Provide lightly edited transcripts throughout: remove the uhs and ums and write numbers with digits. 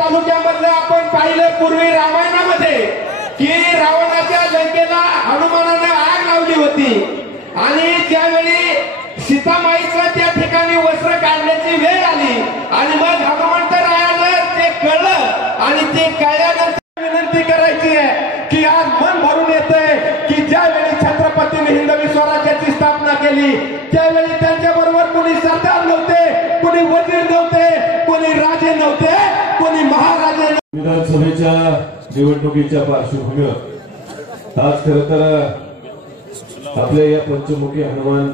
तालुक्यामधलं आपण पाहिलं पूर्वी रामायणामध्ये की रावणाच्या लंकेला हनुमानाने आग लावली होती आणि त्यावेळी सीतामाईचं त्या ठिकाणी वस्त्र काढण्याची वेळ आली आणि मग हनुमंतरायाला ते कळलं आणि ते कळल्यानंतर विनंती करायची आहे की आज मन भरून येतंय की ज्यावेळी छत्रपतीने हिंदवी स्वराज्याची स्थापना केली त्यावेळी त्यांच्या बरोबर कोणी सरदार नव्हते, कोणी वजीर नव्हते, कोणी राजे नव्हते, कोणी महाराजे नव्हते. विधानसभेच्या निवडणुकीच्या पार्श्वभूमीवर आज खरं तर आपल्या या पंचमुखी हनुमान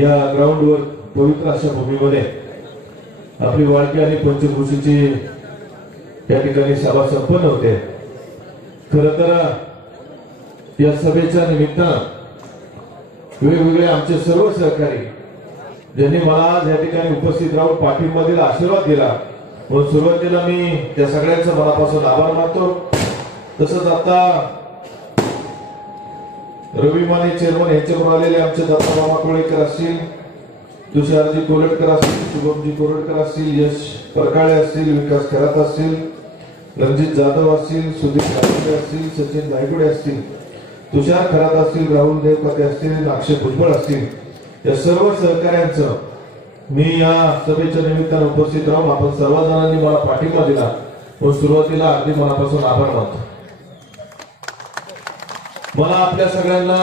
या ग्राउंडवर पवित्र अशा भूमीमध्ये आपली वाळकी आणि पंचकृषीची या ठिकाणी सभा संपन्न होते. खरं तर या सभेच्या निमित्तानं वेगवेगळे आमचे सर्व सहकारी ज्यांनी मला आज या ठिकाणी उपस्थित राहून पाठिंबा दिला, आशीर्वाद दिला, म्हणून सुरुवातीला मी त्या सगळ्यांचा मनापासून आभार मानतो. तसंच आता रवी माने चेअरमन यांच्याकडून आलेले आमचे दत्ता मामा कोळेकर असतील, तुषारजी कोलटकर असतील, शुभमजी कोलटकर असतील, यश परकाळे असतील, विकास खरात असतील, रणजित जाधव असतील, सुधीर गायकवाड असतील, सचिन गायकवाड असतील, तुषार खरात असतील, राहुल देवकते असतील, अक्षय भुजबळ असतील, या सर्व सहकाऱ्यांचं मी या सभेच्या निमित्तानं उपस्थित राहून आपण सर्वजणांनी मला पाठिंबा दिला व सुरुवातीला अगदी मनापासून आभार मानतो. मला आपल्या सगळ्यांना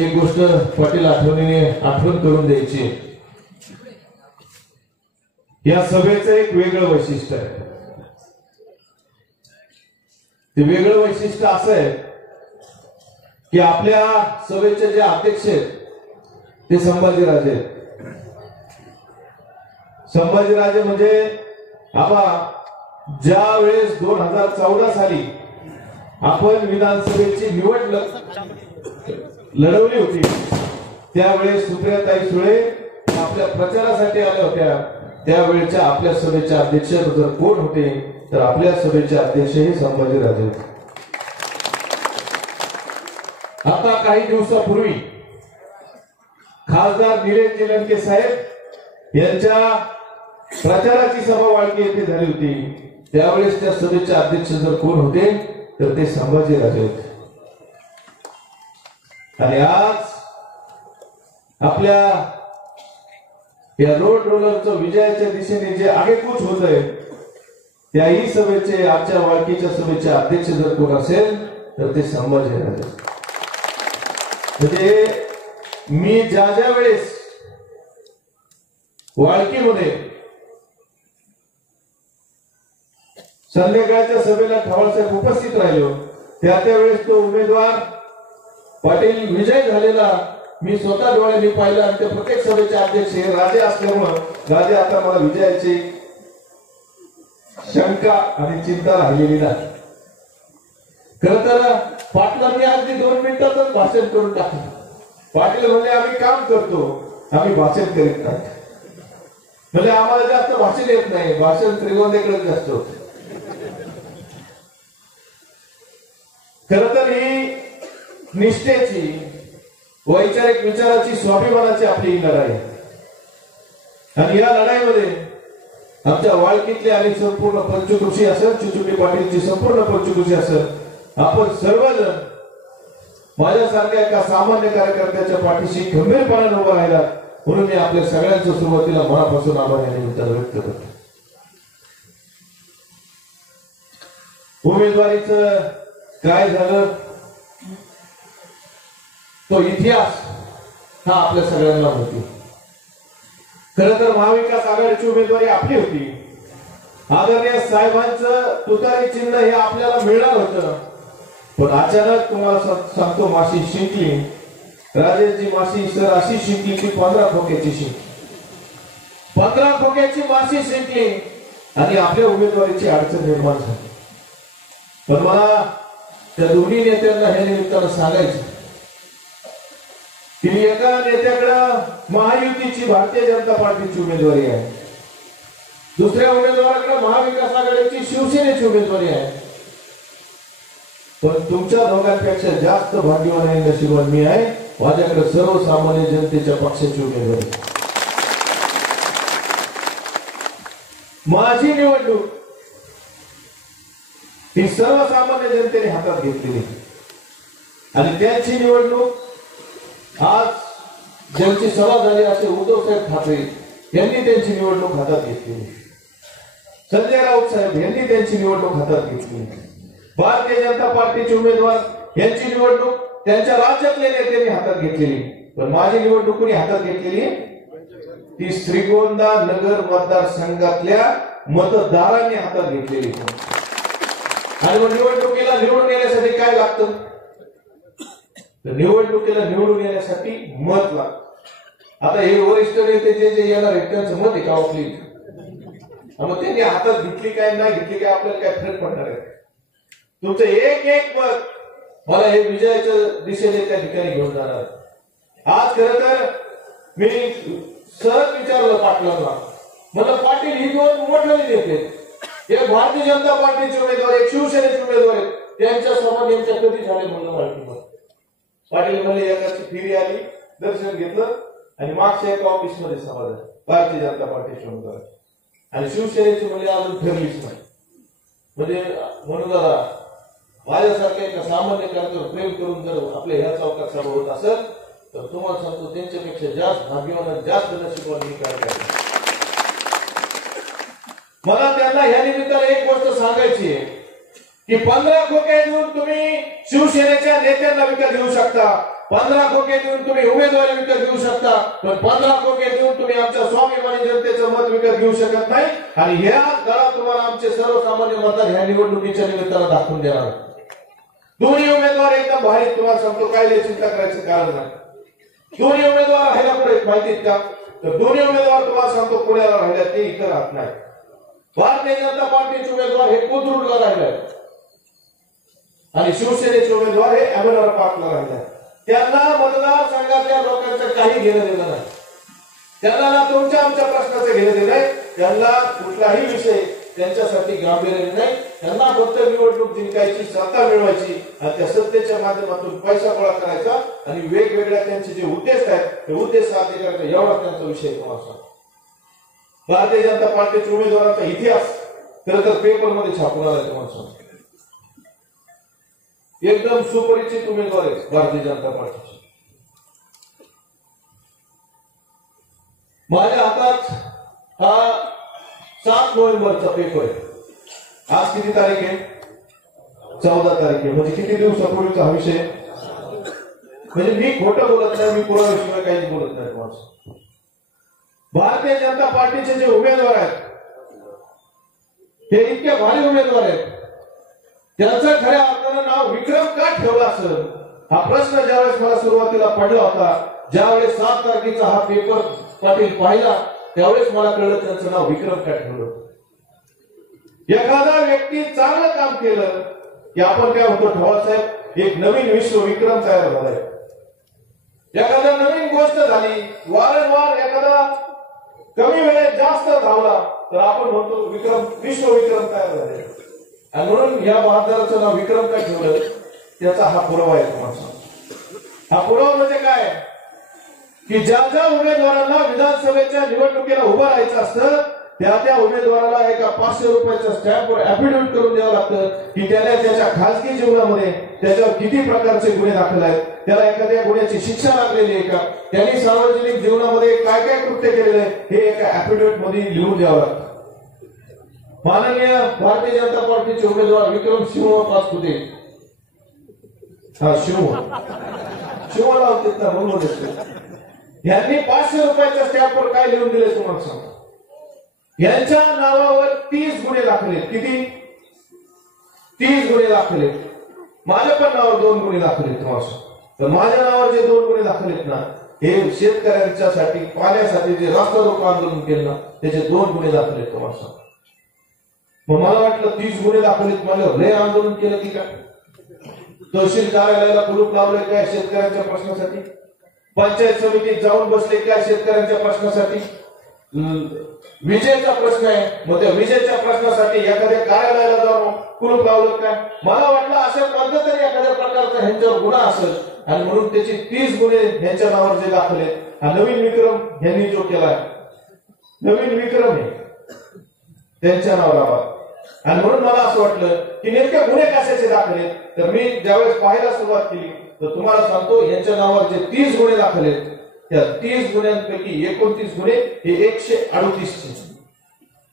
एक गोष्ट पाटील आठवण करून द्यायची. या सभेचं एक वेगळं वैशिष्ट्य आहे. ते वेगळं वैशिष्ट्य असं आहे की आपल्या सभेचे जे अध्यक्ष आहेत ते संभाजीराजे. संभाजीराजे म्हणजे आबा ज्या वेळेस 2014 साली आपण विधानसभेची निवड लढवली होती त्यावेळेस सुप्रियाताई सुळे आपल्या प्रचारासाठी आल्या होत्या. त्यावेळेच्या आपल्या सभेचे अध्यक्ष जर कोण होते तर आपल्या सभेचे अध्यक्ष हे संभाजीराजे होते. आता काही दिवसापूर्वी खासदार निलेश लंके साहेब यांच्या प्रचाराची सभा वाळकी येथे झाली होती. त्यावेळेस त्या सभेचे अध्यक्ष जर कोण होते तर ते संभाजीराजे होते. आणि आज आपल्या या रोड रोलरचं विजयाच्या दिशेने जे आगेकूच होत आहे त्याही सभेचे आजच्या वाळकीच्या सभेचे अध्यक्ष जर कोण असेल तर ते संभाजीराजे. म्हणजे मी ज्या वेळेस वाळकीमध्ये संध्याकाळच्या सभेला ठवाळसाहेब उपस्थित राहिलो त्यावेळेस तो उमेदवार पाटील विजय झालेला मी स्वतः डोळ्यांनी पाहिलं आणि त्या प्रत्येक सभेचे अध्यक्ष हे राजे असल्यामुळं राजे आता मला विजयाची शंका आणि चिंता राहिलेली नाही. खरं तर पाटलांनी अगदी 2 मिनिटातच भाषण करून टाकलं. पाटील म्हणजे आम्ही काम करतो, आम्ही भाषण करीत नाही. म्हणजे आम्हाला जास्त भाषण येत नाही, भाषण श्रीगोंदेकडे जास्त होत. खरं तर ही निष्ठेची वैचारिक विचाराची स्वाभिमानाची आपली ही लढाई आहे. आणि या लढाईमध्ये आमच्या वाळकीतले आणि संपूर्ण पंचकृषी असेल, चिचुंडी पाटीलची संपूर्ण पंचकृषी असेल, आपण सर्वजण माझ्यासारख्या एका सामान्य कार्यकर्त्याच्या पाठीशी खंबीरपणाने उभा राहिला म्हणून मी आपल्या सगळ्यांच्या सुरुवातीला मनापासून आभार या निमित्तानं व्यक्त करतो. उमेदवारीचं काय झालं तो इतिहास हा आपल्या सगळ्यांना होती. खरं तर महाविकास आघाडीची उमेदवारी आपली होती. आदरणीय साहेबांचं तुतारी चिन्ह हे आपल्याला मिळणार होतं, पण अचानक तुम्हाला सांगतो माशी शिंकली. राजेशजी माशी सर अशी शिंकली की 15 खोक्याची शिंकली. 15 खोक्याची माशी शिंकली आणि आपल्या उमेदवारीची अडचण निर्माण झाली. पण मला त्या दोन्ही नेत्यांना हे निमित्तानं सांगायचं की एका नेत्याकडं महायुतीची भारतीय जनता पार्टीची उमेदवारी आहे, दुसऱ्या उमेदवाराकडे महाविकास आघाडीची शिवसेनेची उमेदवारी आहे. पण तुमच्या दोघांपेक्षा जास्त भाग्यवान आणि नशीबवान मी आहे, माझ्याकडे सर्वसामान्य जनतेच्या पक्षाची उमेदवारी. माझी निवडणूक ही सर्वसामान्य जनतेने हातात घेतलेली आणि त्यांची निवडणूक आज ज्यांची सभा झाली असे उद्धवसाहेब ठाकरे यांनी त्यांची निवडणूक हातात घेतली, संजय राऊत साहेब यांनी त्यांची निवडणूक हातात घेतली, भारतीय जनता पार्टीचे उमेदवार यांची निवडणूक त्यांच्या राज्यातल्या नेत्यांनी हातात घेतलेली. पण माझी निवडणूक कोणी हातात घेतलेली? ती श्रीगोंदा नगर मतदारसंघातल्या मतदारांनी हातात घेतलेली. आणि मग निवडणुकीला निवडून येण्यासाठी काय लागतं? निवडणुकीला निवडून येण्यासाठी मत लागतं. आता हे वरिष्ठ नेते जे येणार आहेत त्यांचं मत आहे का आपली? मग त्यांनी हातात घेतली काय नाही घेतली काय आपल्याला काय फरक पडणार आहे? तुमचं एक एक मत मला हे विजयाच्या दिशेने त्या ठिकाणी घेऊन जाणार. आज खरं तर मी सहज विचारलं पाटलांना, म्हणलं पाटील ही दोन मोठे नेते, एक भारतीय जनता पार्टीचे उमेदवार, एक शिवसेनेचे उमेदवार आहेत, त्यांच्या सभा नेमक्या कधी झाले म्हणलं माहिती मग. पाटील म्हणले एकाची फेरी आली, दर्शन घेतलं आणि मागच्या एका ऑफिसमध्ये सभा झाली भारतीय जनता पार्टीचे उमेदवार आणि शिवसेनेची म्हणजे अजून ठरलीच नाही. म्हणजे म्हणून दादा माझ्यासारख्या एका सामान्य कार्यावर प्रेम करून जर आपल्या ह्या चौकात सभा होत असेल तर तुम्हाला सांगतो त्यांच्यापेक्षा जास्त भाग्यवान जास्त नशिबवान मी काय करतो. मला त्यांना ह्या निमित्ताने एक गोष्ट सांगायची आहे की 15 खोके देऊन तुम्ही शिवसेनेच्या नेत्यांना विकत घेऊ शकता, 15 खोके देऊन तुम्ही उमेदवारी विकत घेऊ शकता, पण 15 खोके देऊन तुम्ही आमच्या स्वाभिमानी जनतेचं मत विकत घेऊ शकत नाही. आणि ह्या दरा तुम्हाला आमचे सर्वसामान्य मतदार ह्या निवडणुकीच्या निमित्तानं दाखवून देणार. दोन्ही उमेदवार एकदम भारी, तुम्हाला सांगतो काय चिंता करायचं कारण नाही. दोन्ही उमेदवार राहायला कुठे माहितीत का? तर दोन्ही उमेदवार तुम्हाला सांगतो पुण्याला राहिल्या, ते इथं राहत नाही. भारतीय जनता पार्टीचे उमेदवार हे कोथरूडला राहिले आणि शिवसेनेचे उमेदवार हे अहमदनगर पार्कला राहिले. त्यांना मतदारसंघातल्या लोकांचं काही घेणं देणं नाही. त्यांना ना तुमच्या आमच्या प्रश्नाचं घेणं देणं नाही. त्यांना कुठलाही विषय त्यांच्यासाठी गांभीर्य नाही. त्यांना फक्त निवडणूक जिंकायची, सत्ता मिळवायची आणि त्या सत्तेच्या माध्यमातून पैसा गोळा करायचा आणि वेगवेगळ्या त्यांचे जे उद्देश आहेत ते उद्देश साध्य करायचा, एवढा त्यांचा विषय तुम्हाला. भारतीय जनता पार्टीच्या उमेदवाराचा इतिहास खरं तर पेपरमध्ये छापून आला तुम्हाला. एकदम सुपरिचित उमेदवार आहेत भारतीय जनता पार्टीचे. माझ्या हातात हा 7 नोव्हेंबरचा पेपर आहे. आज किती तारीख आहे? 14 तारीख आहे. म्हणजे किती दिवसापूर्वीचा हा विषय. म्हणजे मी खोटं बोलत नाही, मी पुराव्याशिवाय काही बोलत नाही तुम्हाला. भारतीय जनता पार्टीचे जे उमेदवार आहेत हे इतके भारी उमेदवार आहेत, त्यांचं खऱ्या अर्थानं नाव विक्रम का ठेवलं असेल हा प्रश्न ज्यावेळेस मला सुरुवातीला पडला होता, ज्यावेळेस 7 तारखेचा हा पेपर पाटील पाहिला त्यावेळेस मला कळलं त्यांचं नाव विक्रम का ठेवलं. एखादा व्यक्ती चांगलं काम केलं की आपण काय होतो ठेवासाहेब एक नवीन विश्व विक्रम तयार झालाय. एखादा नवीन गोष्ट झाली, वारंवार एखादा कमी वेळेत जास्त धावला तर आपण म्हणतो विक्रम विश्व विक्रम तयार झाले. आणि म्हणून या बहादराचं नाव विक्रम काय ठेवलं त्याचा हा पुरावा आहे तुम्हाला. हा पुरावा म्हणजे काय की ज्या ज्या उमेदवारांना विधानसभेच्या निवडणुकीला उभं राहायचं असतं त्या त्या उमेदवाराला एका 500 रुपयाच्या स्टॅम्पवर ऍफिडेव्हिट करून द्यावं लागतं की त्याने त्याच्या खासगी जीवनामध्ये त्याच्यावर किती प्रकारचे गुन्हे दाखल आहेत, त्याला एखाद्या गुन्ह्याची शिक्षा लागलेली आहे का, त्यांनी सार्वजनिक जीवनामध्ये काय काय कृत्य केलेलं आहे हे एका ऍफिडेव्हिट मध्ये लिहून द्यावं लागतं. माननीय भारतीय जनता पार्टीचे उमेदवार विक्रम सिंह पाचपुते, हा शिवला होते ना म्हणून यांनी 500 रुपयाच्या स्टॅम्पवर काय लिहून दिले तुम्हाला सांगतो. यांच्या नावावर 30 गुन्हे दाखल. किती? 30 गुन्हे दाखल. माझ्या पण नावावर 2 गुन्हे दाखल तुम्हाला. तर माझ्या नावावर जे 2 गुन्हे दाखल आहेत ना हे शेतकऱ्यांच्यासाठी पाण्यासाठी जे रास्ता रोको आंदोलन केलं ना त्याचे 2 गुन्हे दाखल आहेत तुम्हाला. मग मला वाटलं 30 गुन्हे दाखल आहेत मला लय आंदोलन केलं की काय. तहसील कार्यालयाला कुलूप लावले काय शेतकऱ्यांच्या प्रश्नासाठी, पंचायत समितीत जाऊन बसले काय शेतकऱ्यांच्या प्रश्नासाठी, विजेचा प्रश्न आहे मग त्या विजेच्या प्रश्नासाठी एखाद्या कार्यालयाला जाऊन कुलूप लावलं काय. मला वाटलं अशा कोणत्या तरी एखाद्या प्रकारचा ह्यांच्यावर गुन्हा असेल आणि म्हणून त्याची 30 गुन्हे ह्यांच्या नावावर जे दाखल आहेत. हा नवीन विक्रम यांनी जो केला नवीन विक्रम आहे त्यांच्या नावाला. आणि म्हणून मला असं वाटलं की नेमके गुन्हे कशाचे दाखल आहेत. तर मी ज्यावेळेस पाहायला सुरुवात केली तर तुम्हाला सांगतो यांच्या नावावर जे 30 गुन्हे दाखल आहेत त्या 30 गुन्ह्यांपैकी 29 गुन्हे हे 138 चे.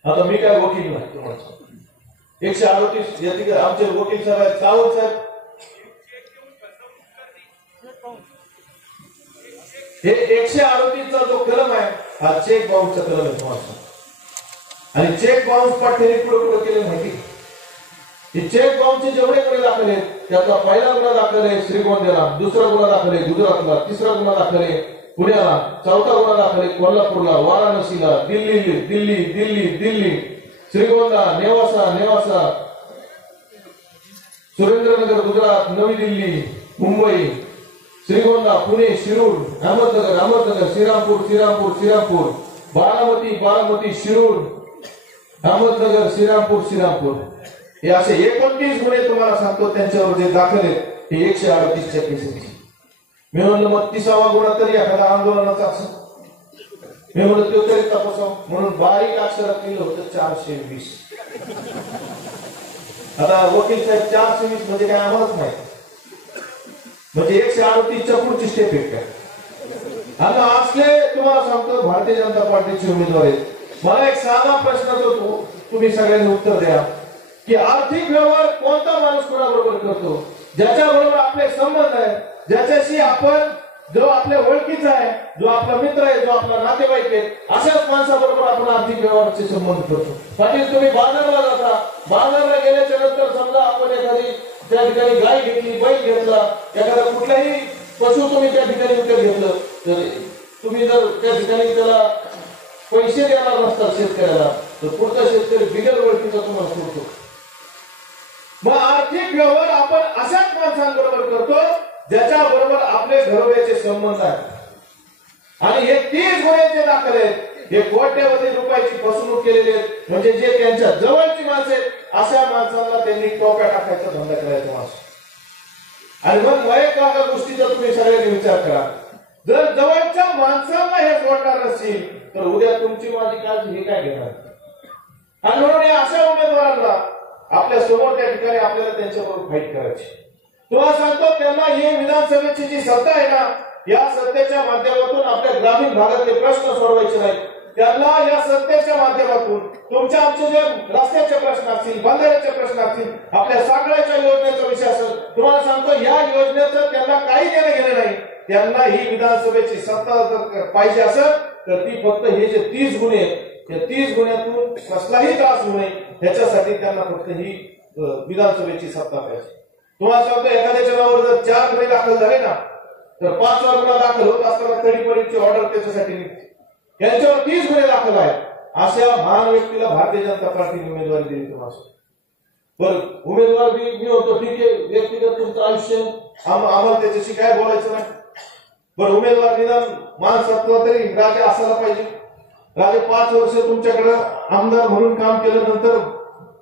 आता मी काय वकील नाही तुम्हाला 138 याची आमचे वकील साहेब आहेत सावंत साहेब हे 138 चा जो कलम आहे हा चेक बाउन्सचा कलम आहे तुम्हाला. आणि चेक बाउन्स पाठवणे पुढे केले माहिती हे चेक बाउन्सचे जेवढे गुन्हे दाखल आहेत त्याचा पहिला गुन्हा दाखल आहे श्रीगोंद्याला, दुसरा गुन्हा दाखल आहे गुजरातला, तिसरा गुन्हा दाखल आहे पुण्याला, चौथा गुन्हा दाखल आहे कोल्हापूरला, वाराणसीला, दिल्ली दिल्ली दिल्ली दिल्ली, श्रीगोंदा, नेवासा, सुरेंद्रनगर गुजरात, नवी दिल्ली, मुंबई, श्रीगोंदा, पुणे, शिरूर, अहमदनगर, श्रीरामपूर, बारामती, शिरूर, अहमदनगर, श्रीरामपूर हे असे 29 गुन्हे तुम्हाला सांगतो त्यांच्यावर जे दाखल आहेत हे 138 च्या केसेस. मी म्हणलं मग 30वा गुन्हा तरी एखादा आंदोलनाचा असं मी म्हणलं तो तरी तपासावं म्हणून बारीक अक्षरात लिहिलं होतं 420. आता वकील साहेब 420 म्हणजे काय आम्हालाच नाही म्हणजे 138 च्या पुढची स्टेप आहे काय. आता असले तुम्हाला सांगतो भारतीय जनता पार्टीचे उमेदवार आहेत. मला एक साधा प्रश्न तो तुम्ही सगळ्यांनी उत्तर द्या की आर्थिक व्यवहार कोणता माणूस कोणाबरोबर करतो ज्याच्या बरोबर आपले संबंध आहे, ज्याच्याशी आपण जो आपल्या ओळखीचा आहे, जो आपला मित्र आहे, जो आपला नातेवाईक आहे अशाच माणसाबरोबर आपण आर्थिक व्यवहाराचे संबंध करतो. पाटील तुम्ही बाजारला जाता, बाजारला गेल्याच्या नंतर समजा आपण एखादी त्या ठिकाणी गाय घेतली, बैल घेतला, एखादा कुठलाही पशु तुम्ही त्या ठिकाणी विकत घेतलं तर तुम्ही जर त्या ठिकाणी त्याला पैसे देणार नसतात शेतकऱ्याला तर पुढचा शेतकरी बिगर ओळखीचा तुम्हाला सोडतो. मग आर्थिक व्यवहार आपण अशाच माणसांबरोबर करतो ज्याच्या बरोबर आपले घरोब्याचे संबंध आहेत. आणि हे 30 गुन्हे जे दाखल आहेत हे कोट्यवधी रुपयाची फसवणूक केलेली आहेत म्हणजे जे त्यांच्या जवळची माणसं आहेत अशा माणसांना त्यांनी टोप्या टाकायचा धंदा करायचा माणूस. आणि मग एक गोष्टीचा तुम्ही सगळ्यांनी विचार करा जर जवळच्या माणसांना हे सोडणार नसेल तर उद्या तुमची माझी काळजी हे काय घेणार. आणि म्हणून या अशा उमेदवारांना आपल्या समोर त्या ठिकाणी आपल्याला त्यांच्याबरोबर फाईट करायची. तुम्हाला सांगतो त्यांना ही विधानसभेची जी सत्ता आहे ना या सत्तेच्या माध्यमातून आपल्या ग्रामीण भागातले प्रश्न सोडवायचे नाहीत. त्यांना या सत्तेच्या माध्यमातून तुमच्या आमचे जे रस्त्याचे प्रश्न असतील, बंधाऱ्याचे प्रश्न असतील, आपल्या साखळ्याच्या योजनेचा विषय असेल तुम्हाला सांगतो या योजनेचं त्यांना काही देणं घेणं नाही. त्यांना ही विधानसभेची सत्ता जर पाहिजे असेल तर ती फक्त हे जे 30 गुन्हे आहेत त्या 30 गुन्ह्यातून कसलाही त्रास होऊ नये ह्याच्यासाठी त्यांना फक्त ही विधानसभेची सत्ता पाहिजे. तुम्हाला सांगतो एखाद्याच्या नावावर जर 4 गुन्हे दाखल झाले ना तर 5वा गुन्हा दाखल होत असताना तडीपडीची ऑर्डर त्याच्यासाठी निघते. यांच्यावर 30 गुन्हे दाखल आहेत अशा महान व्यक्तीला भारतीय जनता पार्टीने उमेदवारी दिली. तुम्हाला बरं उमेदवार मी होतो ठीक आहे व्यक्तिगत तुमचं आयुष्य आम्हाला त्याच्याशी काय बोलायचं नाही. बरं उमेदवार निदान माणसातला तरी राजा असायला पाहिजे. राजे 5 वर्ष तुमच्याकडे आमदार म्हणून काम केलं नंतर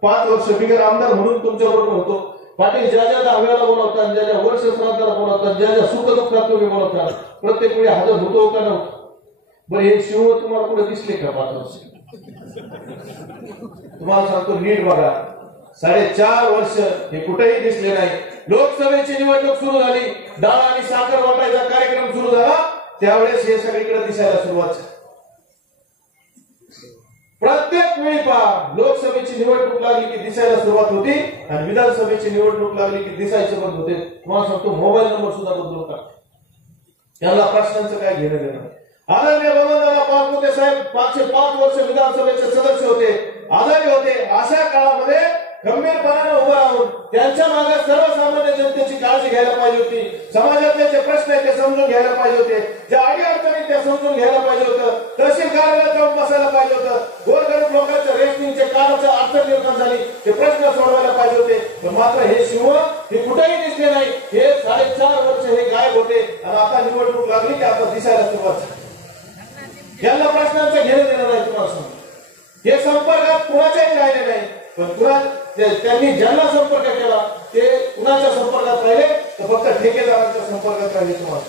5 वर्ष बिगर आमदार म्हणून तुमच्याबरोबर होतो. पाटील ज्या ज्या दहाव्याला बोलवतात, ज्या ज्या वर्ष श्राद्धाला बोलवतात, ज्या ज्या सुखदुःखात तुम्ही बोलवतात प्रत्येक वेळी हजर होतो का नव्हतो. बरं हे शिव तुम्हाला कुठे दिसले का 5 वर्ष. तुम्हाला सांगतो नीट बघा 4.5 वर्ष हे कुठेही दिसले नाही. लोकसभेची निवडणूक सुरू झाली, डाळ आणि साखर वाटायचा कार्यक्रम सुरू झाला त्यावेळेस हे सगळीकडे दिसायला सुरुवात झाली. प्रत्येक वेळी पहा लोकसभेची निवडणूक लागली की दिसायला सुरुवात होती आणि विधानसभेची निवडणूक लागली की दिसायचे बंद होते. तुम्हाला सांगतो मोबाईल नंबर सुद्धा बदलून टाकतो. त्याला प्रश्नांचं काय घेणं देणं. आदरणीय बबनदादा पाचपुते साहेब 505 वर्ष विधानसभेचे सदस्य होते, आजारी होते. अशा काळामध्ये गंभीरपणाने उभं राहून त्यांच्या मागे सर्वसामान्य जनतेची काळजी घ्यायला पाहिजे होती. समाजातले जे प्रश्न आहेत ते समजून घ्यायला पाहिजे होते, ज्या अडीअडचणी त्या समजून घ्यायला पाहिजे होतं, तहसील कार्यालयात जाऊन बसायला पाहिजे होतं, गोरगरीब लोकांच्या रेशनिंगचे कामाचं अडचण निर्माण झाली ते प्रश्न सोडवायला पाहिजे होते. पण मात्र हे शिव हे कुठेही दिसले नाही. हे 4.5 वर्ष हे गायब होते आणि आता निवडणूक लागली की आता दिसायला सुरुवात झाली. यांना प्रश्नांचं घेणं देणं नाही. तुम्हाला सांगतो हे संपर्कात कुणाच्याही राहिले नाही. पण त्यांनी ज्यांना संपर्क केला ते कुणाच्या संपर्कात राहिले तर फक्त ठेकेदारांच्या संपर्कात राहिले. तुम्हाला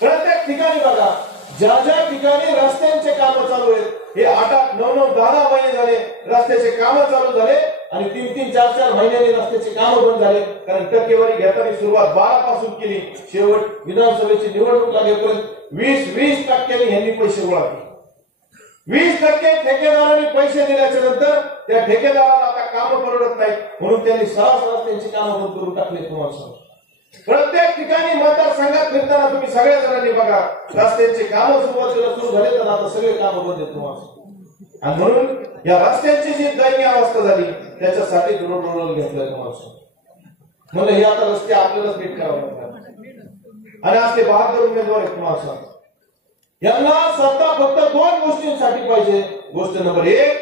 प्रत्येक ठिकाणी बघा ज्या ज्या ठिकाणी रस्त्यांचे काम चालू आहेत, हे 8-8, 9-9, 10-10 महिने झाले रस्त्याचे काम चालू झाले आणि 3-3, 4-4 महिन्यांनी रस्त्याचे काम बंद झाले. कारण टक्केवारी घेताना सुरुवात 12 पासून केली, शेवट विधानसभेची निवडणूक लागेपर्यंत 20% यांनी पैसे गोळा केले. 20% ठेकेदारांनी पैसे दिल्याच्या नंतर त्या ठेकेदाराला आता काम परवडत नाही, म्हणून त्यांनी सरासर त्यांची कामं बंद करून टाकले. तुम्हाला सांगतो, प्रत्येक ठिकाणी मतदारसंघात फिरताना तुम्ही सगळ्या जणांनी बघा, रस्त्यांचे कामं सुरुवातीला सुरू झाले तर आता सगळे कामं बंद आहेत तुम्हाला. आणि म्हणून या रस्त्यांची जी दयनीय अवस्था झाली त्याच्यासाठी रोड घेतलाय तुम्हाला. म्हणून हे आता रस्ते आपल्यालाच नीट करावे लागतात. आणि आज ते 72 उमेदवार आहेत तुम्हाला. यांना सत्ता फक्त 2 गोष्टींसाठी पाहिजे. गोष्ट नंबर 1,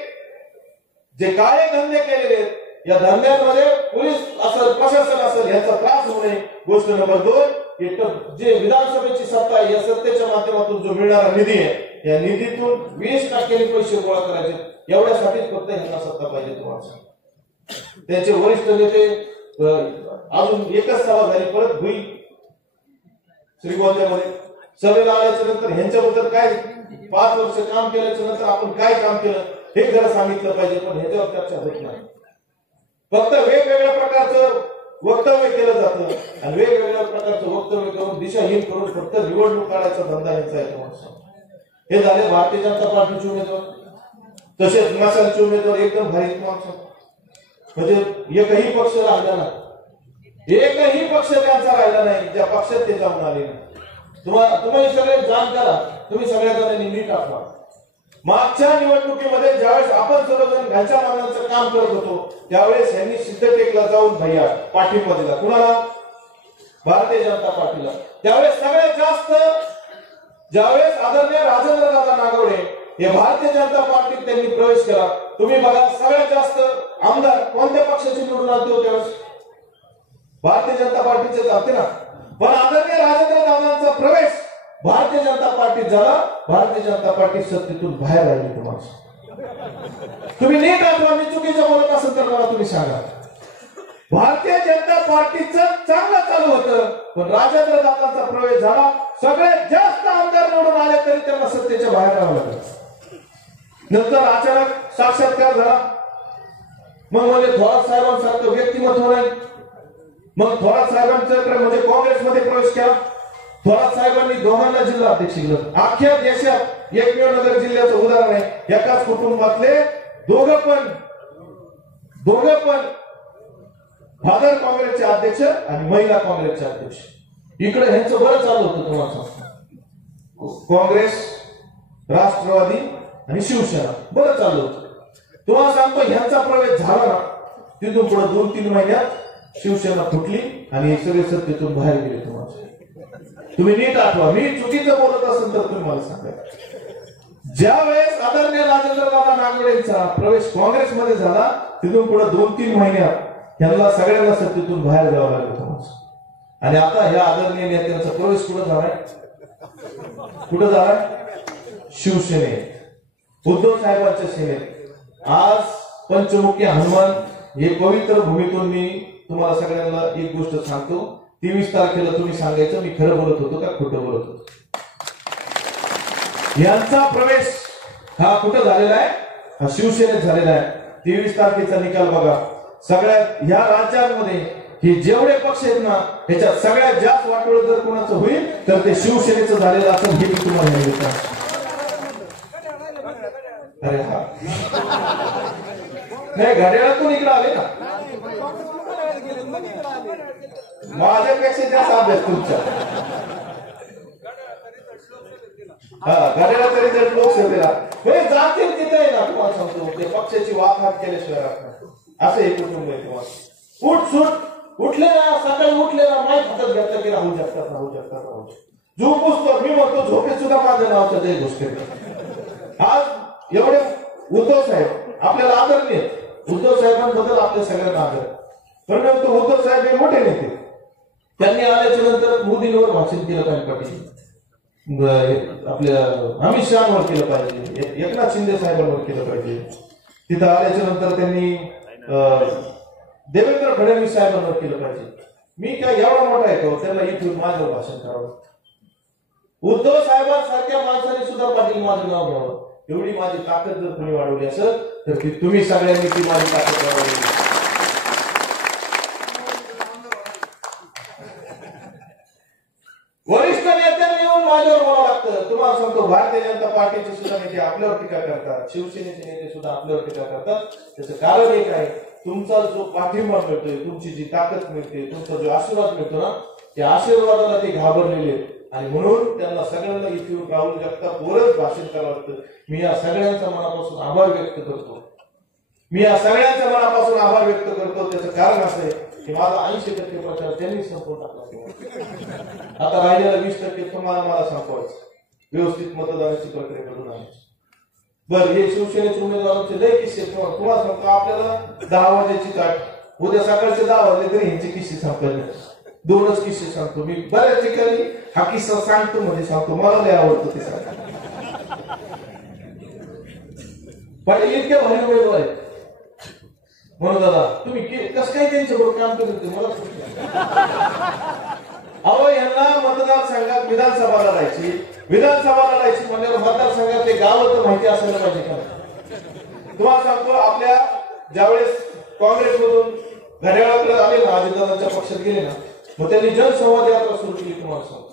जे काळे धंदे केलेले आहेत या धंद्यांमध्ये पोलीस असेल, प्रशासन असेल यांचा त्रास होऊ नये. गोष्ट नंबर 2, जे विधानसभेची सत्ता आहे या सत्तेच्या माध्यमातून जो मिळणारा निधी आहे या निधीतून 20% पैसे गोळा करायचे. एवढ्यासाठीच फक्त यांना सत्ता पाहिजे तुम्हाला. त्यांचे वरिष्ठ नेते अजून एकच सभा झाली, परत होईल श्रीगोंद्यामध्ये. सभेला आल्याच्या नंतर ह्यांच्याबद्दल काय 5 वर्ष काम केल्याच्या नंतर आपण काय काम केलं हे जरा सांगितलं पाहिजे, पण ह्याच्यावर चर्चा होत नाही. फक्त वेगवेगळ्या प्रकारचं वक्तव्य केलं जातं आणि वेगवेगळ्या प्रकारचं वक्तव्य करून दिशाहीन करून फक्त निवडणूक काढायचा धंदा यांचा आहे. हे झाले भारतीय जनता पार्टीचे उमेदवार. तसेच मशालचे उमेदवार एकदम भारी माणसं, म्हणजे एकही पक्ष राहिला नाही, एकही पक्ष त्यांचा राहिला नाही ज्या पक्षात ते जाऊन आले नाही. तुम्ही सगळे जाण करा, तुम्ही सगळ्या जणांनी नीट आठवा. मागच्या निवडणुकीमध्ये ज्यावेळेस आपण सर्वजण घरच्या मानांचं काम करत होतो त्यावेळेस यांनी सिद्धटेकला जाऊन भैया पाठिंबा दिला. कुणाला? भारतीय जनता पार्टीला. त्यावेळेस सगळ्यात जास्त ज्यावेळेस आदरणीय राजेंद्रदादा नागवडे हे भारतीय जनता पार्टीत त्यांनी प्रवेश केला. तुम्ही बघा सगळ्यात जास्त आमदार कोणत्या पक्षाचे निवडून आले होते त्यावेळेस? भारतीय जनता पार्टीचे जाते ना. पण आदरणीय राजेंद्रदादांचा प्रवेश भारतीय जनता पार्टीत झाला. भारतीय जनता पार्टी सत्तेतून बाहेर राहिली. तुम्हाला तुम्ही नीट आठवा, मी चुकीचं बोलत असेल तर मला तुम्ही सांगा. भारतीय जनता पार्टीचं चांगलं चालू होतं, पण राजेंद्रदादांचा प्रवेश झाला. सगळ्यात जास्त आमदार निवडून आले तरी त्यांना सत्तेच्या बाहेर राहावं लागलं. नंतर अचानक साक्षात्कार झाला. मग म्हणजे थोरात साहेबांसारखं व्यक्तिमत्व नाही. मग थोरात साहेबांचं म्हणजे काँग्रेसमध्ये प्रवेश केला. थोरात साहेबांनी दोघांना जिल्हा अध्यक्ष केलं. अख्ख्या देशात एकमेव नगर जिल्ह्याचं उदाहरण आहे. एकाच कुटुंबातले दोघं पण फादर काँग्रेसचे अध्यक्ष आणि महिला काँग्रेसचे अध्यक्ष. इकडे ह्यांचं बरं चालू होतं तुम्हाला. काँग्रेस, राष्ट्रवादी आणि शिवसेना बरं चालू होतं. तुम्हाला सांगतो ह्यांचा प्रवेश झाला ना, तिथून पुढे 2-3 महिन्यात शिवसेना फुटली आणि सगळे सत्तेतून बाहेर गेले. तुम्ही नीट आठवा, मी चुकीचं बोलत असेल तर तुम्ही मला सांगा. ज्या वेळेस आदरणीय राजेंद्रदादा नागवडेंचा प्रवेश काँग्रेसमध्ये झाला तिथून पुढे 2-3 महिन्यात त्यांना सगळ्यांना सत्तेतून बाहेर जावं लागलं. आणि आता ह्या आदरणीय नेत्यांचा प्रवेश कुठं झालाय? कुठं झालाय? शिवसेनेत, उद्धव साहेबांच्या सेनेत. आज पंचमुखी हनुमान हे पवित्र भूमीतून मी तुम्हाला सगळ्यांना एक गोष्ट सांगतो. 23 तारखेला तुम्ही सांगायचं मी खरं बोलत होतो का खोटं बोलत होतो. यांचा प्रवेश हा कुठं झालेला आहे? हा शिवसेनेत झालेला आहे. 23 तारखेचा निकाल बघा. सगळ्यात ह्या राज्यांमध्ये हे जेवढे पक्ष आहेत ना त्याच्यात सगळ्यात जास्त वाटोळ जर कोणाचं होईल तर ते शिवसेनेचं झालेलं असेल हे मी तुम्हाला सांगितलं. अरे हा नाही, घड्याळातून इकडे आले ना. माझ्यापेक्षा जास्त अभ्यास तुमचा. घड्याळा तरी जर लोकसभेला जातील तिथे ना तुम्हाला सांगतो ते पक्षाची वाकहात केल्याशिवाय असं हे कुटुंब आहे. तुम्हाला उठ उठले ना, सकाळी उठले ना माहीत हातात घेतलं की राहू शकतात. झोपूस मी म्हणतो झोपेत सुद्धा माझं नाव जय घोषकर. आज एवढे उद्धव साहेब आपल्याला आदरणीय, उद्धव साहेबांबद्दल आपल्या सगळ्यांना आदर. परंतु उद्धव साहेब हे मोठे नेते. त्यांनी आल्याच्या नंतर मोदींवर भाषण केलं पाहिजे, आपल्या अमित शहावर केलं पाहिजे, एकनाथ शिंदे साहेबांवर केलं पाहिजे. तिथं आल्याच्या नंतर त्यांनी देवेंद्र फडणवीस साहेबांवर केलं पाहिजे. मी काय एवढा मोठा आहे का त्यांना इथून माझ्यावर भाषण करावं? उद्धव साहेबांसारख्या माणसाने सुद्धा पाटील माझं नाव घ्यावं, एवढी माझी ताकद जर तुम्ही वाढवली असेल तर ती तुम्ही सगळ्यांनी ती माझी ताकद वाढवली. वरिष्ठ नेत्यांनी येऊन माझ्यावर बोलावं लागतं. तुम्हाला सांगतो, भारतीय जनता पार्टीचे सुद्धा नेते आपल्यावर टीका करतात, शिवसेनेचे नेते सुद्धा आपल्यावर टीका करतात. त्याचं कारण एक आहे, तुमचा जो पाठिंबा मिळतोय, तुमची जी ताकद मिळते, तुमचा जो आशीर्वाद मिळतो ना, त्या आशीर्वादाला ते घाबरलेले आहेत. आणि म्हणून त्यांना सगळ्यांना इथे राहुल जगताप वरच भाषण करावं लागतं. मी या सगळ्यांचा मनापासून आभार व्यक्त करतो. मी या सगळ्यांच्या मनापासून आभार व्यक्त करतो. त्याचं कारण असं आहे की माझा 80% प्रचार त्यांनी संपवून टाकला. आता राहिलेला 20% तुम्हाला मला संपवायचं, व्यवस्थित मतदानाची प्रक्रिया करून आणायची. बरं, हे शिवसेनेचे उमेदवारांचे लय किस्से तुम्हाला सांगतो. आपल्याला 10 वाजेची ताट, उद्या सकाळचे 10 वाजले तरी ह्यांचे किस्से संपले. 2च किस्से सांगतो मी. बऱ्याच ठिकाणी हा किस्सा सांगतो म्हणजे सांगतो, मला लय आवडतो ते सांगतो. पाटील इतके भारी उमेदवार आहेत म्हणून दादा तुम्ही कसं काय त्यांच्याबरोबर काम करत होते मला अहो, यांना मतदारसंघात विधानसभा लढायची, विधानसभा लढायची म्हणजे मतदारसंघातले गाव तर माहिती असायला पाहिजे का. तुम्हाला सांगतो, आपल्या ज्यावेळेस काँग्रेसमधून घड्याळाकडे आले ना, अजितदादांच्या पक्षात गेले ना, मग त्यांनी जनसंवाद यात्रा सुरू केली. तुम्हाला सांगतो,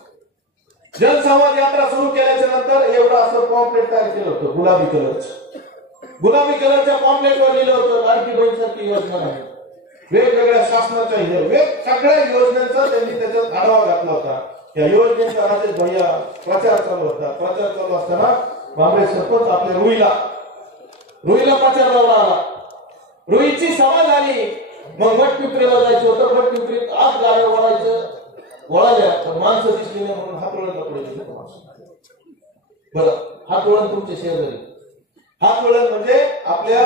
जनसंवाद यात्रा सुरू केल्याच्या नंतर एवढं असं पॉम्पलेट तयार केलं होतं, गुलाबी कलरचं. गुलाबी कलरच्या पॉम्पलेटवर लिहिलं होतं, लाडकी बहीणसारखी योजना आहे, वेगवेगळ्या शासनाच्या सगळ्या योजनांचा त्यांनी त्याच्यात आढावा घातला होता. या योजनेचा राजेश भैया प्रचार चालू होता. प्रचार चालू असताना बांबळे सरपंच आपल्या रुईला प्रचार लावला आला. रुईची सभा झाली, मग मठपिंपरीला जायचं होतं. मठपिंपरीत आत गाड्या वळाल्या, तर माणसं दिसली नाही म्हणून हात वळणला पडले. बरं, हात वळण तुमचे शेजारी. हात वळण म्हणजे आपल्या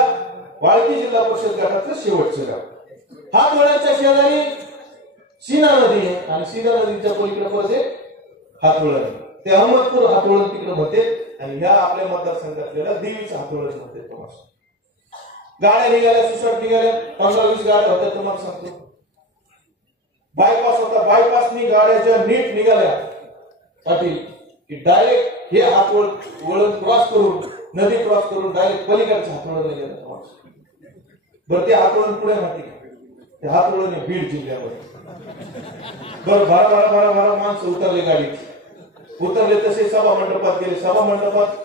वाळकी जिल्हा परिषद गटाचं शेवटचं गाव. हात वळणच्या शेजारी सीना नदी आहे आणि सीना नदीच्या पलीकडे पडते हातवळण. ते अहमदपूर हातवळण तिकडे म्हणते आणि ह्या आपल्या मतदारसंघातल्या देवीचं हातवळण म्हणते. गाड्या निघाल्या, सुसाट निघाल्या, 15-20 गाड्या होत्या. तुम्हाला सांगतो, बायपास होता, बायपासनी गाड्या ज्या नीट निघाल्या पाटील की डायरेक्ट हे हातवळण क्रॉस करून, नदी क्रॉस करून डायरेक्ट पलीकडच्या हातवळण निघालं. बरं, ते हातवळण पुढे माहिती, ते हातवळण बीड जिल्ह्यामध्ये. बरं, बारा माणसं उतरले गाडीत. उतरले तसे सभा मंडपात गेले. सभा मंडपात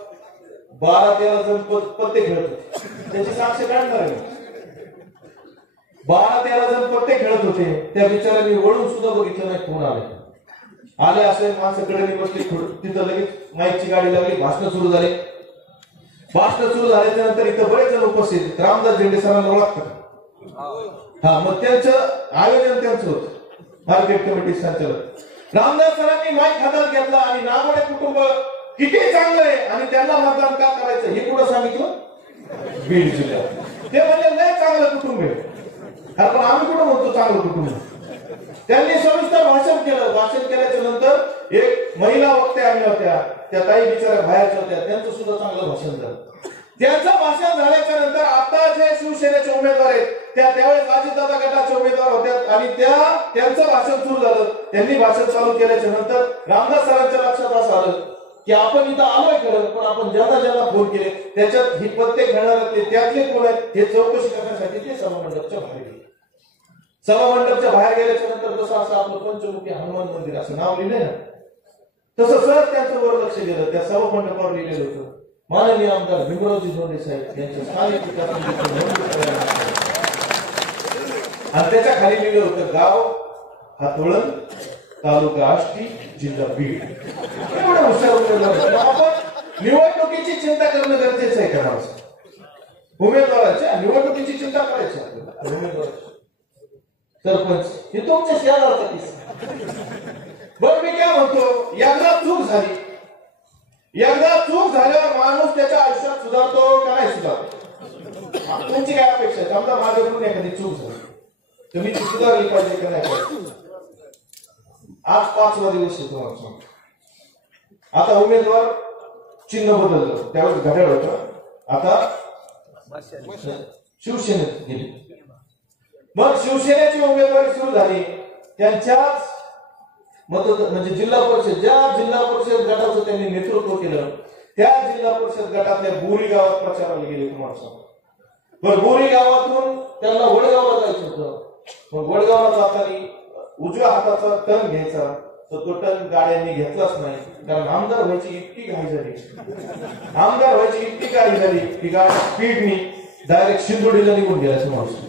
12-13 जण पत्ते खेळत होते. त्याची साक्ष काढणार आहे. 12-13 जण पत्ते खेळत होते. त्या बिचारांनी वळून सुद्धा बघितलं नाही कोण आले असे. माणसाकडे बसले. तिथं लगेच माईकची गाडी लागली, भाषण सुरू झाले. भाषण सुरू झाल्याच्या नंतर इथं बरेच जण उपस्थित. रामदास झेंडे सरांना ओळखतात. हा, मग त्यांचं आयोजन त्यांचं होतं, मार्केट कमिटी संचालक रामदास सरांनी माईक हातात घेतला आणि नागोडे कुटुंब किती चांगलं आहे आणि त्यांना मतदान का करायचं हे कुठं सांगितलं, बीड जिल्ह्यात. ते म्हणजे लय चांगलं कुटुंब आहे. पण आम्ही कुठं म्हणतो चांगलं कुटुंब. त्यांनी सविस्तर भाषण केलं. भाषण केल्याच्या नंतर एक महिला वक्ते आणल्या होत्या, त्या ताई बिचाऱ्या बाहेरच्या होत्या, त्यांचं सुद्धा चांगलं भाषण झालं. त्यांचं भाषण झाल्याच्या नंतर आता जे शिवसेनेचे उमेदवार आहेत त्यावेळेस अजितदादा गटाचे उमेदवार होते आणि त्यांचं भाषण सुरू झालं. त्यांनी भाषण चालू केल्याच्या नंतर रामदास सरांच्या लक्षात असं आलं की आपण इथं आलोय खरं, पण आपण ज्यांना फोन केले त्याच्यात ही पत्ते घेणारे त्यातले कोण आहेत हे चौकशी करण्यासाठी ते सभामंडपच्या बाहेर गेले. सभामंडपच्या बाहेर गेल्याच्या नंतर जसं असं आपलं पंचमुखी हनुमान मंदिर असं नाव लिहिलंय ना, तसं सहज त्यांचं वर लक्ष गेलं. त्या सभामंडपावर लिहिलेलं होतं, माननीय आमदार भीमरावजी धोंडे साहेब यांच्या स्थानिक विकास आणि त्याच्या खाली लिहिलं होतं गाव हातवळण, तालुका आष्टी, जिल्हा बीड. एवढं हुशार उमेदवार. आपण निवडणुकीची चिंता करणं गरजेचं आहे का माणसं? उमेदवाराच्या निवडणुकीची चिंता करायची आपल्याला. उमेदवाराची सरपंच हे तुमच्या शेजारचा किस्सा. बरं, मी काय म्हणतो, एकदा चूक झाली, एकदा चूक झाल्यावर माणूस त्याच्या आयुष्यात सुधारतो का नाही सुधारतो? तुमची काय अपेक्षा आहे? समजा माझ्याकडून एखादी चूक झाली तर मी ती सुधारली पाहिजे का नाही पाहिजे? आज 5वा दिवस आहे तुम्हाला सांगतो. आता उमेदवार चिन्ह बदललं, त्यावेळेस घड्याळ होतं, आता शिवसेनेत गेली. मग शिवसेनेची उमेदवारी सुरू झाली. त्यांच्याच म्हणजे जिल्हा परिषद, ज्या जिल्हा परिषद गटाचं त्यांनी नेतृत्व केलं त्या जिल्हा परिषद गटातल्या बोरी गावात प्रचाराला गेले तुम्हाला सांगतो. पण बोरी गावातून त्यांना वडगावला जायचं होतं. मग वडगावला जाताना उजव्या हाताचा टर्न घ्यायचा, तर तो टर्न गाड्यांनी घेतलाच नाही, कारण आमदार व्हायची इतकी घाई झाली, आमदार व्हायची इतकी घाई झाली की गाडी स्पीडनी डायरेक्ट शिंदोडीला निघून गेला तुम्हाला.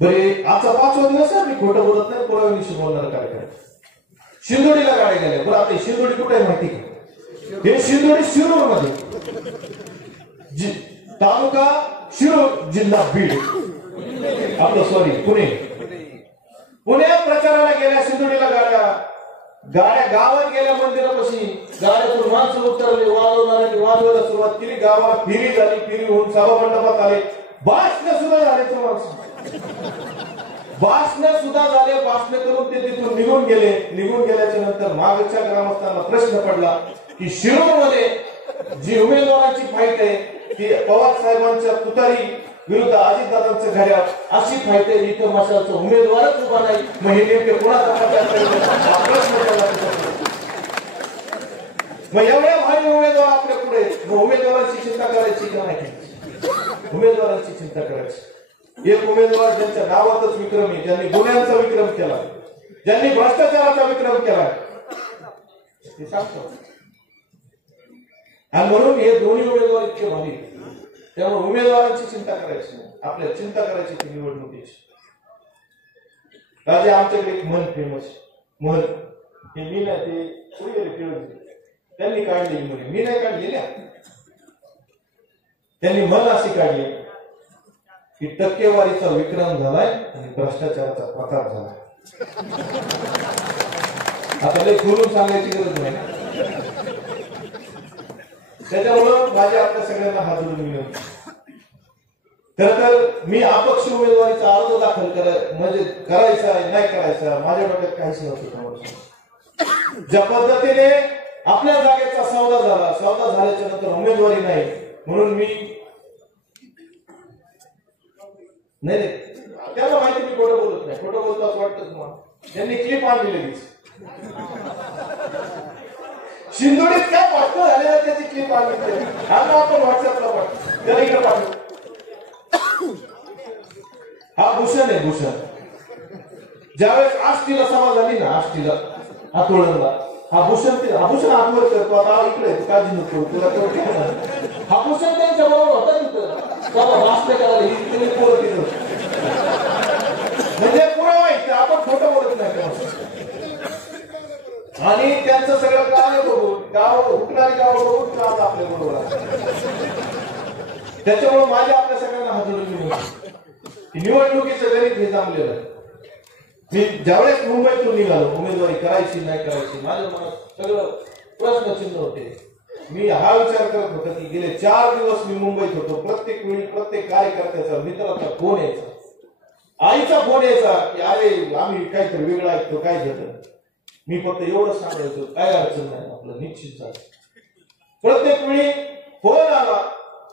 बरे आजचा 5वा दिवस आहे, मी खोटं बोलत नाही, पुराव्यानिशी बोलणार कार्यक्रम. शिंदोडीला गाड्या गेल्या. बरं आता शिंदोडी कुठे आहे माहिती का? हे शिंदोडी शिरूर मध्ये, तालुका शिरूर, जिल्हा बीड, आपलं सॉरी पुणे. पुण्यात प्रचाराला गेल्या शिंदोडीला गाड्या गावात गेल्या मंदिरापाशी, गाड्यातून माणसं उतरले, वाजवणाऱ्यांनी वाजवायला सुरुवात केली, गावाला फेरी झाली, फेरी होऊन सभा मंडपात आले, भाषण सुद्धा झाले माणसं, भाषण सुद्धा झाले. भाषण करून ते तिथून निघून गेले. निघून गेल्याच्या नंतर मागच्या ग्रामस्थांना प्रश्न पडला की शिरूरमध्ये जी उमेदवारांची फाईट आहे ती पवार साहेबांच्या तुतारी विरुद्ध अजितदादांचं घड्याळ अशी फाईट आहे, इथं मशालचा उमेदवारच उभा नाही, मग हे नेमके कोणाचा प्रचार मग एवढ्या भारी उमेदवार आपल्या पुढे, मग उमेदवारांची चिंता करायची का नाही? उमेदवारांची चिंता करायची. एक उमेदवार ज्यांच्या नावातच विक्रम आहे, ज्यांनी गुन्ह्यांचा विक्रम केला, ज्यांनी भ्रष्टाचाराचा विक्रम केला, ते सांगतो. आणि म्हणून हे दोन्ही उमेदवार इतके भारी, त्यामुळे उमेदवारांची चिंता करायची नाही, आपल्याला चिंता करायची ती निवडणुकीची. राजे आमच्याकडे एक म्हण फेमस, म्हण हे मी नाही, ते त्यांनी काढली म्हणे, मी नाही काढली ना, त्यांनी म्हण अशी काढली की टक्केवारीचा विक्रम झालाय आणि भ्रष्टाचाराचा प्रकार झालाय. आता लय खोलून सांगायची गरज नाही. त्याच्यामुळं माझ्या आपल्या सगळ्यांना हात जोडून विनंती, खर तर मी अपक्ष उमेदवारीचा अर्ज दाखल म्हणजे करायचा नाही करायचा माझ्या डोक्यात काहीच नव्हतं. ज्या पद्धतीने आपल्या जागेचा सौदा झाला, सौदा झाल्याच्या नंतर उमेदवारी नाही म्हणून मी नाही त्याला माहिती, मी खोटं बोलत नाही, खोटं बोलतो असं वाटतं तुम्हाला. त्यांनी क्लिप आणली लगेच शिंदोडीत काय वाटतं झालेलं त्याची क्लिप आणली, आता आपण व्हॉट्सअपला पाठवू, त्याला इकडे पाठवू. हा भूषण आहे, भूषण. ज्यावेळेस आष्टीला सभा झाली ना, आष्टीला हातोळणला, हा भूषण आत्मवर करतो, आता इकडे काळजी नको तुला, हा भूषण त्यांच्या बरोबर होता तिथं भाषण करायला, ही पोरं तिथं म्हणजे पुरावा आहे, आपण खोटं बोलत नाही. आणि त्यांचं सगळं कार्य बघून, गाव हुकणारी गाव बघून आज आपल्या बरोबर. त्याच्यामुळे माझ्या आपल्या सगळ्यांना हात जोडून निवडणुकीचं गणित हे जमलेलं आहे. मी ज्यावेळेस मुंबईतून निघालो, उमेदवारी करायची नाही करायची, माझ्या मनात सगळं प्रश्नचिन्ह होते. मी हा विचार करत होतो की गेले 4 दिवस मी मुंबईत होतो, प्रत्येक वेळी प्रत्येक कार्यकर्त्याचा, मित्राचा फोन यायचा, आईचा फोन यायचा की अरे आम्ही काहीतरी वेगळं ऐकतो, काय घेतं. मी फक्त एवढंच सांगायचो काय अडचण नाही, आपलं निश्चित झालं. प्रत्येक वेळी फोन आला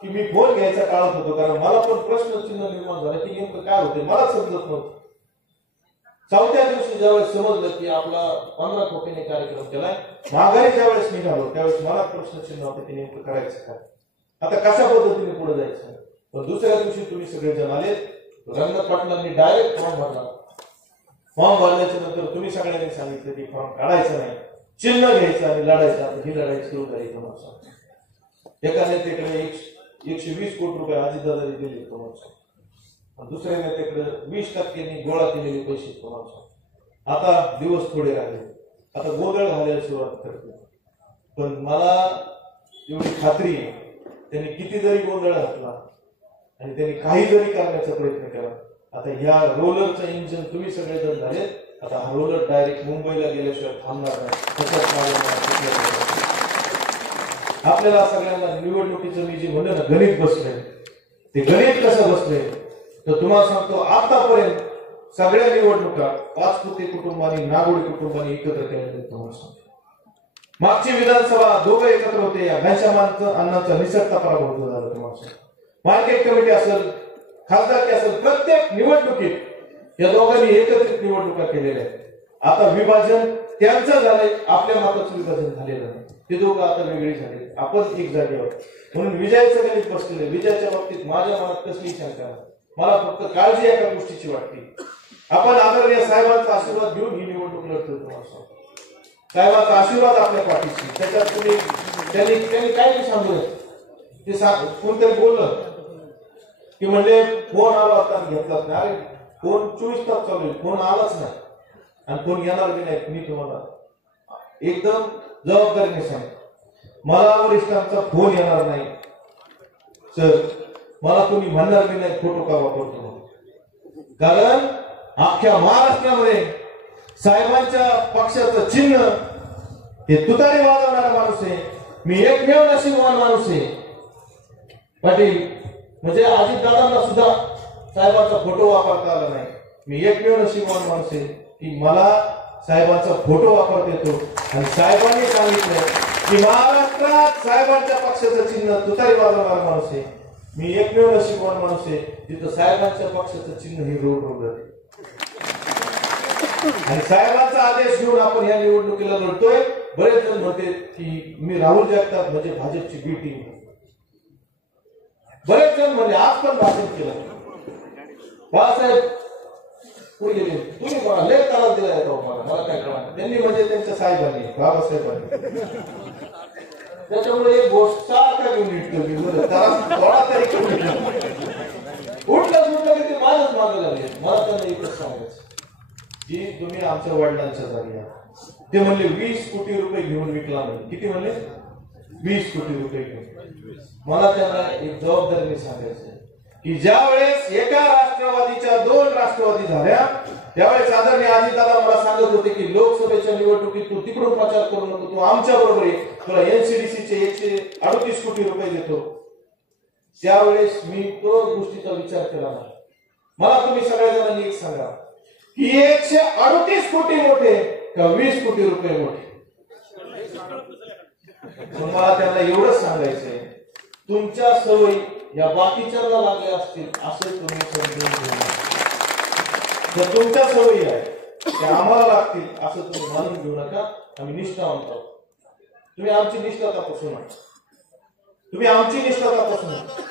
की मी फोन घ्यायचा टाळत होतो, कारण मला पण प्रश्नचिन्ह निर्माण झालं की नेमकं काय होते मला समजत नव्हतं. 4थ्या दिवशी ज्यावेळेस समजलं की आपला 15 कोटीने कार्यक्रम केलाय, माघारी ज्यावेळेस निघालो त्यावेळेस मला प्रश्नचिन्ह होते की नेमकं करायचं काय, आता कशा पद्धतीने पुढे जायचं. पण दुसऱ्या दिवशी तुम्ही सगळेजण आले, रंगनाथ पाटलांनी डायरेक्ट फॉर्म भरला. फॉर्म भरल्याच्या नंतर तुम्ही सगळ्यांनी सांगितलं की फॉर्म काढायचं नाही, चिन्ह घ्यायचं आणि लढायचं. आता ही लढाई सुरू झाली. एका नेत्याकडे 120 कोटी रुपये अजितदादांनी दिले तुम्हाला, दुसऱ्या नेत्याकडे 20% गोळा केलेले पैसे तुम्हाला. आता दिवस थोडे राहिले, आता गोंधळ घालायला सुरुवात करते. पण मला एवढी खात्री आहे, त्यांनी किती जरी गोंधळ घातला आणि त्यांनी काही जरी करण्याचा प्रयत्न केला, आता ह्या रोलरचं इंजिन तुम्ही सगळेजण झाले, आता हा रोलर डायरेक्ट मुंबईला गेल्याशिवाय थांबणार नाही. आपल्याला सगळ्यांना निवडणुकीचं मी जे म्हणलं ना गणित बसलंय, ते गणित कसं बसलंय तर तुम्हाला सांगतो. आतापर्यंत सगळ्या निवडणुका पाचपुते कुटुंबांनी, नागोडी कुटुंबांनी एकत्र केल्या. तुम्हाला सांगतो मागची विधानसभा दोघं एकत्र होते, या घनश्यामांचं अण्णांचा निसटता पराभव झाला. तुम्हाला मार्केट कमिटी असेल, खासदारकी असेल, प्रत्येक निवडणुकीत या दोघांनी एकत्रित निवडणुका केलेल्या आहेत. आता विभाजन त्यांचं झालंय, आपल्या मताचं विभाजन झालेलं नाही. ते दोघं आता वेगळे झाले, आपण एक जागे आहोत. म्हणून विजयाचं गणित बसलेलं. विजयाच्या बाबतीत माझ्या मनात कसली शंका नाही. मला फक्त काळजी एका गोष्टीची वाटते, आपण आदरणीय साहेबांचा आशीर्वाद घेऊन ही निवडणूक लढतो. साहेबांचा आशीर्वाद आपल्या पाठीशी, त्याच्यात तुम्ही त्यांनी काय नाही सांगू ते कोणतरी बोललं की म्हणजे फोन आला होता घेतलाच नाही. अरे फोन 24 तास चालू आहे, फोन आलाच नाही आणि फोन येणार बी नाही. मी तुम्हाला एकदम जबाबदारीने सांग, मला वरिष्ठांचा फोन येणार नाही सर, मला तुम्ही म्हणणार बी नाही फोटो का वापरतो. कारण अख्ख्या महाराष्ट्रामध्ये साहेबांच्या पक्षाचं चिन्ह हे तुतारी वाजवणारा माणूस आहे. मी एकमेव नशीबवान माणूस आहे पाटील. म्हणजे अजितदादांना सुद्धा साहेबांचा फोटो वापरता आला नाही. मी एकमेव नशीबवान माणूस आहे की मला साहेबांचा फोटो वापरता येतो. आणि साहेबांनी सांगितलं की महाराष्ट्रात साहेबांच्या पक्षाचं चिन्ह तुतारी वाजवणारा माणूस आहे. मी एकमेव नशीबवान माणूस आहे जिथं साहेबांच्या पक्षाचं चिन्ह हे रोड रोड आणि साहेबांचा आदेश घेऊन आपण या निवडणुकीला लढतोय. बरेच जण म्हणते की मी राहुल जगताप म्हणजे भाजपची बी टीम. बरेच जण म्हणजे आज पण भाषण केलं. बाळासाहेब कुठे गेले, तुम्ही कोणा लेख त्रास दिला मला काय कळणार. त्यांनी म्हणजे त्यांच्या साहेबांनी बाबासाहेबांनी त्याच्यामुळे एक गोष्ट का घेऊन निघतो थोडा तरी उठलं सुटलं की ते माझच मागं लागले. मला त्यांना एकच सांगायचं की तुम्ही आमच्या वडिलांच्या जागी आहात. ते म्हणले 20 कोटी रुपये घेऊन विकला नाही. किती म्हणले? 20 कोटी रुपये घेऊन. मला त्यांना एक जबाबदारीने सांगायचं की ज्या वेळेस एका राष्ट्रवादीच्या 2 राष्ट्रवादी झाल्या त्यावेळेस आदरणीय अजितदादा मला सांगत होते की लोकसभेच्या निवडणुकीत तू तिकडून प्रचार करू नको, तू आमच्या बरोबर ये, तुला एनसीडीसीचे 138 कोटी रुपये देतो. त्यावेळेस मी तो गोष्टीचा विचार केला नाही. मला तुम्ही सगळ्या जणांनी एक सांगा की 138 कोटी मोठे का 20 कोटी रुपये मोठे. मला त्यांना एवढंच सांगायचंय, तुमच्या सवयी या बाकीच्यांना लागल्या असतील असं तुम्ही समजून घेऊ. जर तुमच्या सवयी आहे त्या आम्हाला लागतील असं तुम्ही मानून घेऊ नका. आम्ही निष्ठावंत आहोत. तुम्ही आमची निष्ठा तपासू नका. तुम्ही आमची निष्ठा तपासू नका.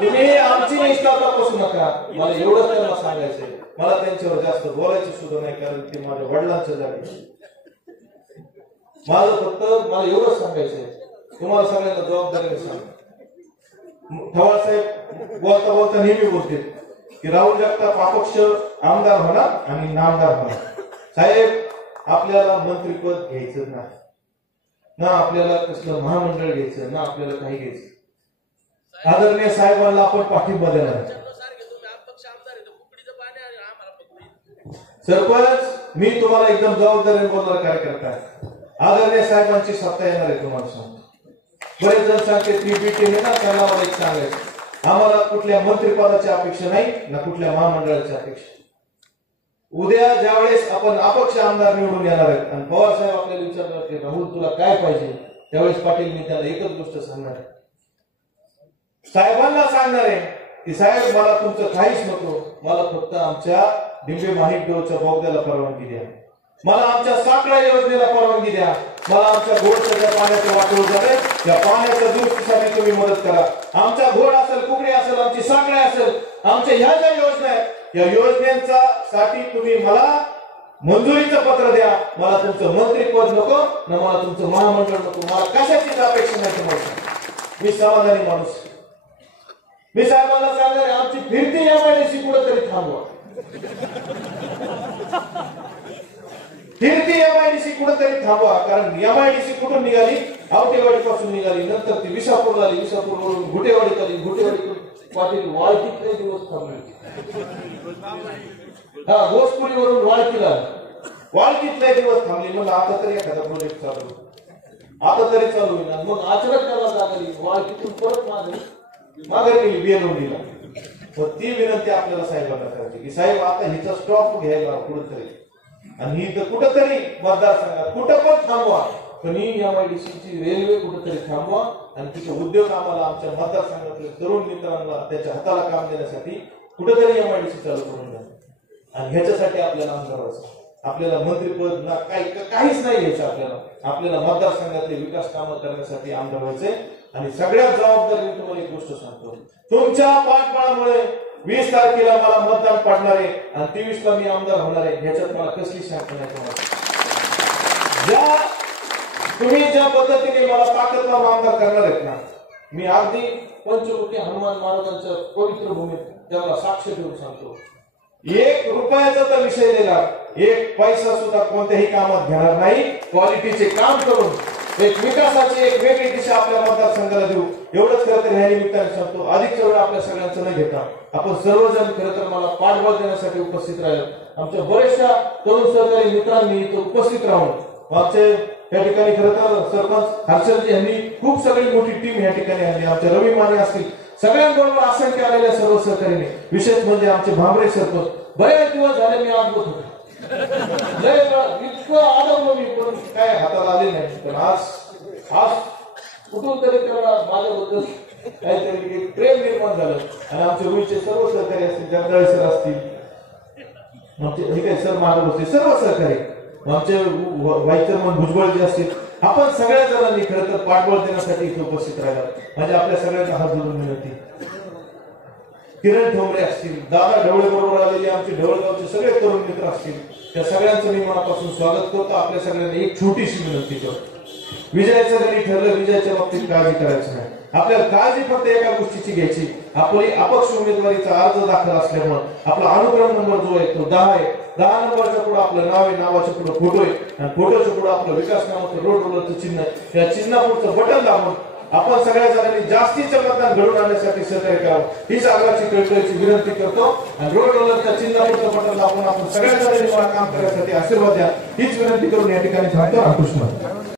तुम्ही आमची निष्ठा तपासू नका. मला एवढंच त्यांना सांगायचंय. मला त्यांच्यावर जास्त बोलायचं सुद्धा नाही, कारण ते माझ्या वडिलांच्या जागी. माझं फक्त मला एवढंच सांगायचंय, तुम्हाला सगळ्यांना जबाबदारीने सांगा. पवार साहेब बोलता बोलता नेहमी बोलते की राहुल जगताप अपक्ष आमदार होणार आणि नामदार होणार. साहेब आपल्याला मंत्रीपद घ्यायचं नाही, ना आपल्याला कसलं महामंडळ घ्यायचं, ना आपल्याला काही घ्यायचं. आदरणीय साहेबांना आपण पाठिंबा देणार. सरपंच मी तुम्हाला एकदम जबाबदारीने बोलणारा कार्यकर्ता आहे. आदरणीय साहेबांची सत्ता येणार आहे तुम्हाला सांगतो. बरेच जण सांगते ती बीटी ना, त्यांना मला एक सांगायचं, आम्हाला कुठल्या मंत्रिपदाची अपेक्षा नाही ना कुठल्या महामंडळाची अपेक्षा. उद्या ज्यावेळेस आपण अपक्ष आमदार निवडून येणार आहेत आणि पवार साहेब आपल्याला विचारणार की राहुल तुला काय पाहिजे, त्यावेळेस पाटील मी त्याला एकच गोष्ट सांगणार आहे, साहेबांना सांगणार आहे की साहेब मला तुमचं काहीच नको, मला फक्त आमच्या डिंबे माहिकडोच्या बोगद्याला परवानगी द्या, मला आमच्या साखळा योजनेला परवानगी द्या, मला आमच्या घोडच्या ज्या पाण्याचं वाटोळ झालंय त्या पाण्याच्या दुरुस्तीसाठी तुम्ही मदत करा. आमचा घोड असेल, कुकडी असेल, आमची साखळी असेल, आमच्या ह्या ज्या योजना आहेत या योजनेचा साठी तुम्ही मला मंजुरीचं पत्र द्या. मला तुमचं मंत्रीपद नको ना मला तुमचं महामंडळ नको, मला कशाचीच अपेक्षा नाही तुम्हाला. मी समाधानी माणूस. मी साहेबांना सांगणार आमची फिरती एमआयडीसी कुठेतरी थांबवा. फिरती एमआयडीसी कुठेतरी थांबवा. कारण एमआयडीसी कुठून निघाली? आवटेवाडी पासून निघाली, नंतर ती विसापूरला आली, विसापूरवरून घुटेवाडीत आली, घुटेवाडीतून पाटील वाळकीतले दिवस थांबले. हा घोसपुरीवरून वाळकीला, वाळकीतले दिवस थांबले. मग आता तरी एखादा प्रोजेक्ट चालू, आता तरी चालू होईल. मग अचानक त्याला लागली वाळकीतून परत माघारी गेली बेलोंडीला. ती विनंती आपल्याला साहेबांना करायची की साहेब आता हिचा स्टॉप घ्यायला कुठेतरी आणि ही तर कुठंतरी मतदारसंघात कुठं पण थांबवा, पण ही एमआयडीसीची रेल्वे कुठेतरी थांबवा आणि तिचे उद्योग आम्हाला आमच्या मतदारसंघातील तरुण मित्रांना त्याच्या हाताला काम देण्यासाठी कुठेतरी एमआयडीसी चालू करून द्या. आणि ह्याच्यासाठी आपल्याला आमदार व्हायचं. आपल्याला मंत्रीपद ना काहीच नाही घ्यायचं. आपल्याला मतदारसंघातले विकास कामं करण्यासाठी आमदार व्हायचे. आणि सगळ्यात जबाबदारी मी तुम्हाला एक गोष्ट सांगतो, तुमच्या पाठबळामुळे 20 तारखेला मला मतदान पडणार आहे आणि 23 ला मी आमदार होणार आहे, ह्याच्यात मला कसली शंका नाही. तुम्ही ज्या पद्धतीने मला ताकद लावून आमदार करणार आहेत ना, मी अगदी पंचमुखी हनुमान महाराजांच्या पवित्र भूमीत त्याला साक्ष देऊन सांगतो, 1 रुपयाचा तर विषय दिला, 1 पैसा सुद्धा कोणत्याही कामात घेणार नाही. क्वालिटीचे काम करून एक विकासाची एक वेगळी दिशा आपल्या मतदारसंघाला देऊ, एवढंच खरं तर ह्या निमित्ताने सांगतो. अधिकच्या वेळ आपल्या सगळ्यांचं न घेता आपण सर्वजण खरं तर मला पाठबळ देण्यासाठी उपस्थित राहिले. आमच्या बऱ्याचशा तरुण सहकारी मित्रांनी इथं उपस्थित राहून आमचे या ठिकाणी खरं तर सरपंच हर्षलजी यांनी खूप सगळी मोठी टीम या ठिकाणी आणली. आमच्या रवी माने असतील, सगळ्यांबरोबर असंख्य आलेल्या सर्व सहकार्याने, विशेष म्हणजे आमचे भांबरे सरपंच. बरेच दिवस झाले मी आगवत होतो, इतकं आदरलो मी, पण काय हाताला आले नाही. पण आज कुठून तरी त्याला माझ्याबद्दल काहीतरी प्रेम निर्माण झालं. आणि आमचे रुईचे सर्व सहकारी असतील, जगदाळे सर असतील, आमचे हे काही सर महाराज असतील, सर्व सहकारी, आमचे व्हाईस चेअरमन भुजबळ जे असतील, आपण सगळ्या जणांनी खरं तर पाठबळ देण्यासाठी इथे उपस्थित राहिला. म्हणजे आपल्या सगळ्यांना हात जोडून विनंती, किरण ठोंबरे असतील, दादा ढवळे बरोबर आलेले आमचे ढवळगावचे सगळे तरुण मित्र असतील, त्या सगळ्यांचं मी मनापासून स्वागत करतो. आपल्या सगळ्यांना एक छोटीशी विनंती करतो, विजयाचं जरी ठरलं, विजयाच्या बाबतीत काळजी करायची नाही. आपल्याला काळजी फक्त एका गोष्टीची घ्यायची, आपली अपक्ष उमेदवारीचा अर्ज दाखल असल्यामुळे आपला अनुक्रम नंबर जो आहे तो 10 आहे. 10 नंबरच्या पुढे आपलं नाव आहे, नावाच्या पुढे फोटो आहे आणि फोटोच्या पुढे आपलं विकास नामाचं रोड रोलरचं चिन्ह आहे. त्या चिन्हापुढचं बटन दाबून आपण सगळ्या जणांनी जास्तीचं मतदान घडून आणण्यासाठी सहकार्य करावं, हीच आग्रहाची कळकळीची विनंती करतो. आणि रोड रोलरच्या चिन्हापुढचं बटन दाबून आपण सगळ्या जणांनी मला काम करण्यासाठी आशीर्वाद द्या, हीच विनंती करून या ठिकाणी थांबतो. रामकृष्ण.